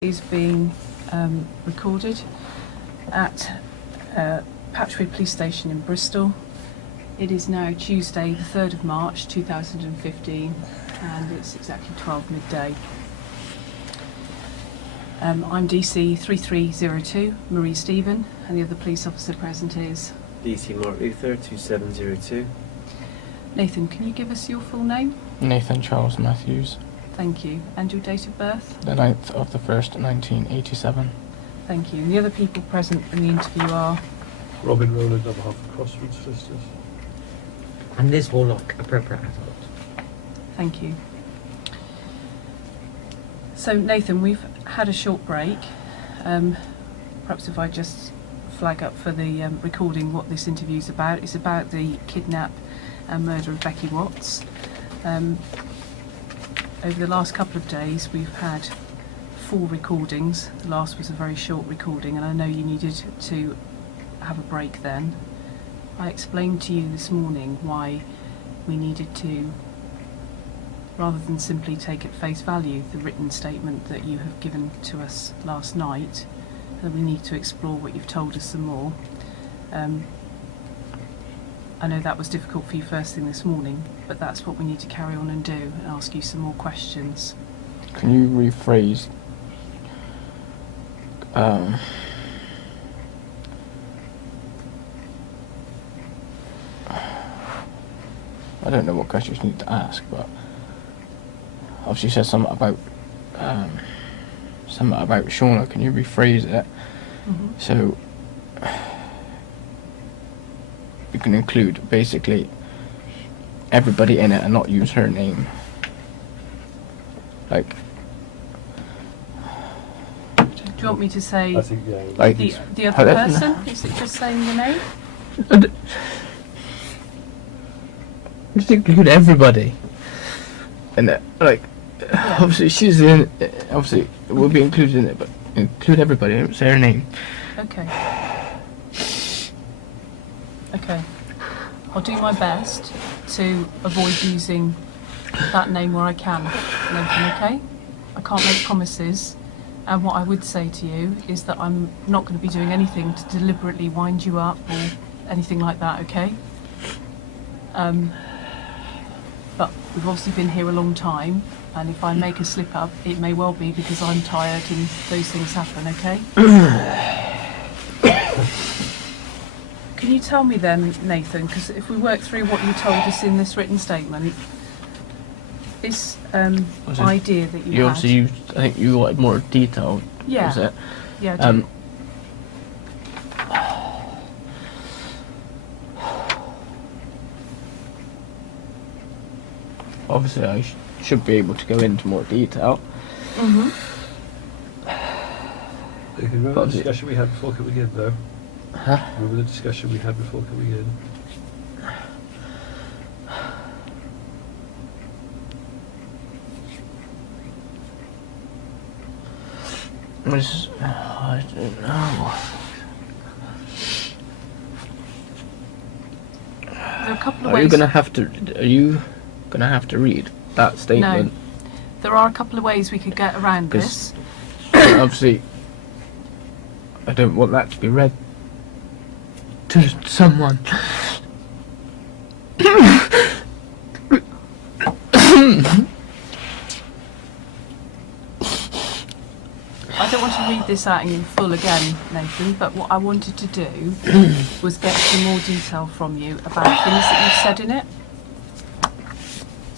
is being recorded at Patchway Police Station in Bristol. It is now Tuesday the 3rd of March 2015 and it's exactly 12 midday. I'm DC 3302, Marie Stephen, and the other police officer present is DC Mark Luther 2702. Nathan, can you give us your full name? Nathan Charles Matthews. Thank you. And your date of birth? The 9th of the 1st, 1987. Thank you. And the other people present in the interview are? Robin Rowland on behalf of Crossroads Solicitors. And Liz Warlock, appropriate adult. Thank you. So Nathan, we've had a short break. Perhaps if I just flag up for the recording what this interview is about. It's about the kidnap and murder of Becky Watts. Over the last couple of days we've had 4 recordings. The last was a very short recording and I know you needed to have a break then. I explained to you this morning why we needed to, rather than simply take at face value the written statement that you have given to us last night, that we need to explore what you've told us some more. I know that was difficult for you first thing this morning, but that's what we need to carry on and do, and ask you some more questions. Can you rephrase? I don't know what questions you need to ask, but obviously you said something about Shauna. Can you rephrase it? So you can include basically everybody in it and not use her name. Like, do you want me to say I think, yeah. like the other person? Is it just saying the name? just include everybody in it. Like, obviously she's in it, obviously it will be included in it, but include everybody. Don't say her name. Okay. Okay. I'll do my best to avoid using that name where I can, Nathan, okay? I can't make promises, and what I would say to you is that I'm not going to be doing anything to deliberately wind you up or anything like that, okay? But we've obviously been here a long time, and if I make a slip up, it may well be because I'm tired and those things happen, okay? Can you tell me then, Nathan, because if we work through what you told us in this written statement, this idea that you had... obviously used, I think you wanted more detail, was it? Yeah, I do. Obviously I should be able to go into more detail. You can remember the discussion we had before coming in, though? Huh? Remember the discussion we had before coming in? I don't know. There are a couple of Are ways... you gonna have to read that statement? No. There are a couple of ways we could get around this. Obviously, I don't want that to be read to someone. I don't want to read this out in full again, Nathan, but what I wanted to do was get some more detail from you about things that you've said in it.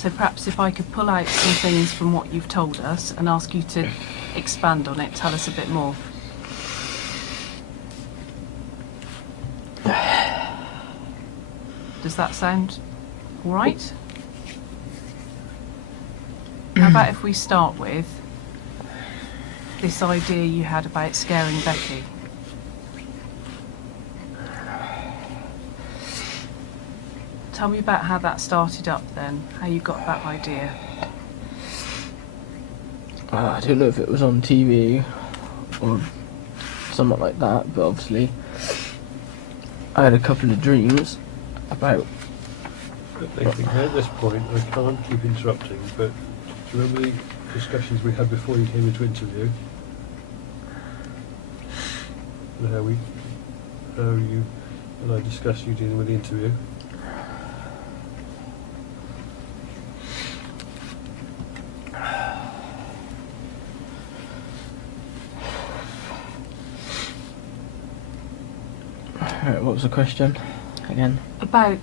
So perhaps if I could pull out some things from what you've told us and ask you to expand on it, tell us a bit more. Does that sound all right? How about if we start with this idea you had about scaring Becky? Tell me about how that started up then, how you got that idea. I don't know if it was on TV or something like that, but obviously I had a couple of dreams about... Nathan, at this point, I can't keep interrupting, but do you remember the discussions we had before you came into interview? and how you and I discussed you dealing with the interview. Right, what was the question again? About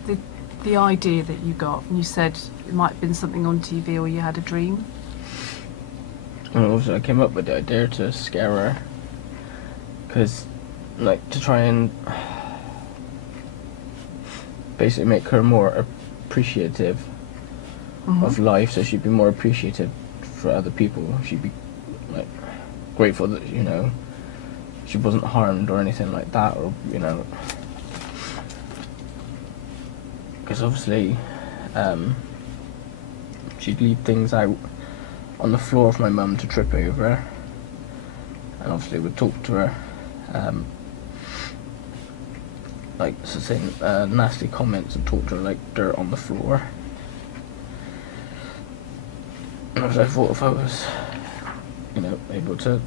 the idea that you got, and you said it might have been something on TV or you had a dream. Well, obviously I came up with the idea to scare her, because, like, to try and basically make her more appreciative of life, so she'd be more appreciative for other people. She'd be, like, grateful that, you know, she wasn't harmed or anything like that, or, you know, because obviously she'd leave things out on the floor for my mum to trip over, and obviously would talk to her, like, so saying nasty comments and talk to her like dirt on the floor. And obviously I thought if I was, you know, able to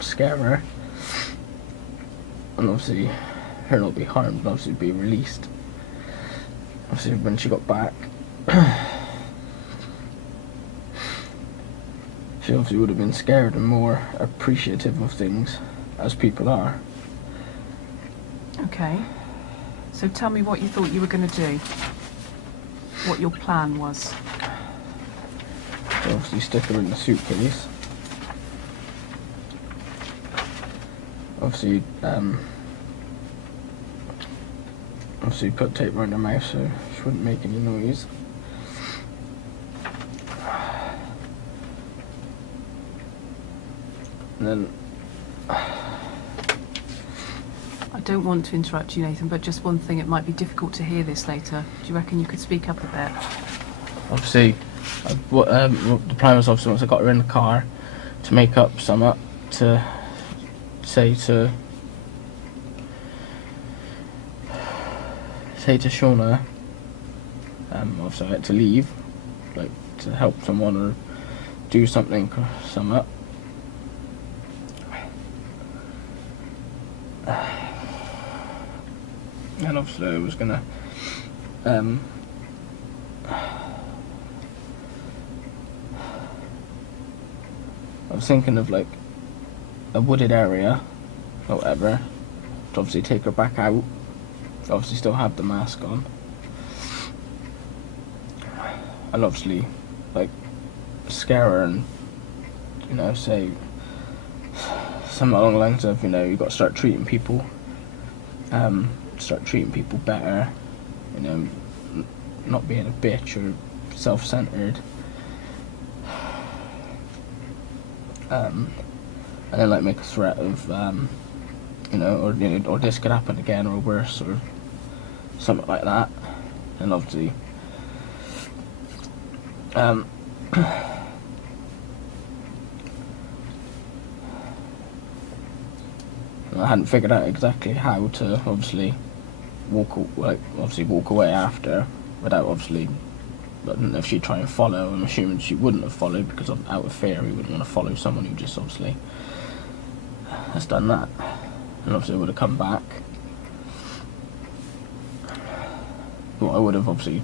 scare her, and obviously her not be harmed, and obviously be released. Obviously when she got back, she obviously would have been scared and more appreciative of things, as people are. Okay. So tell me what you thought you were going to do. What your plan was. So obviously stick her in the suitcase. Obviously, obviously put tape around her mouth so she wouldn't make any noise. And then I don't want to interrupt you, Nathan, but just one thing, it might be difficult to hear this later. Do you reckon you could speak up a bit? obviously, what the plan was obviously once I got her in the car to make up something to say to Shauna, obviously I had to leave, like to help someone or do something or something. And obviously I was gonna I was thinking of like a wooded area or whatever to obviously take her back out, obviously still have the mask on, and obviously like scare her and, you know, say something along the lines of, you know, you've got to start treating people better, you know, not being a bitch or self-centered, and then like make a threat of you know, or this could happen again or worse or something like that. And obviously I hadn't figured out exactly how to obviously walk away after, without obviously, I don't know if she'd try and follow. I'm assuming she wouldn't have followed, because out of fear we wouldn't want to follow someone who just obviously has done that, and obviously would have come back. But I would have obviously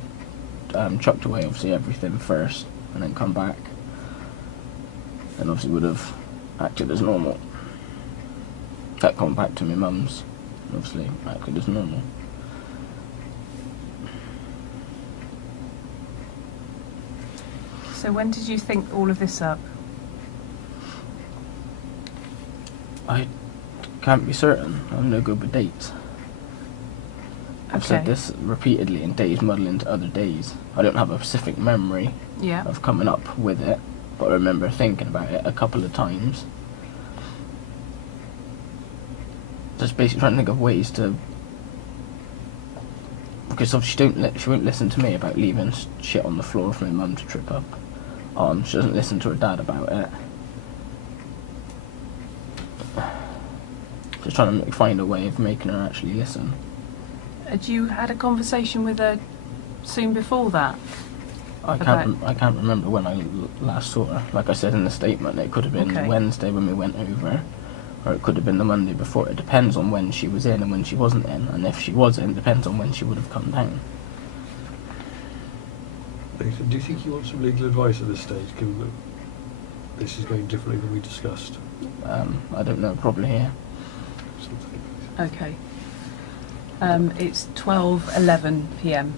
chucked away obviously everything first and then come back, and obviously would have acted as normal. That come back to my mum's, obviously acted as normal. So when did you think all of this up? I can't be certain. I'm no good with dates. I've said this repeatedly, and days muddle into other days. I don't have a specific memory of coming up with it, but I remember thinking about it a couple of times. Just basically trying to think of ways to, because obviously she won't listen to me about leaving shit on the floor for my mum to trip up on. She doesn't listen to her dad about it. Just trying to find a way of making her actually listen. Had you had a conversation with her soon before that? I can't remember when I last saw her. Like I said in the statement, it could have been Wednesday when we went over, or it could have been the Monday before. It depends on when she was in and when she wasn't in, and if she was in, it depends on when she would have come down. Nathan, do you think you want some legal advice at this stage, given that this is going differently than we discussed? I don't know, probably here. Okay. It's 12:11 p.m.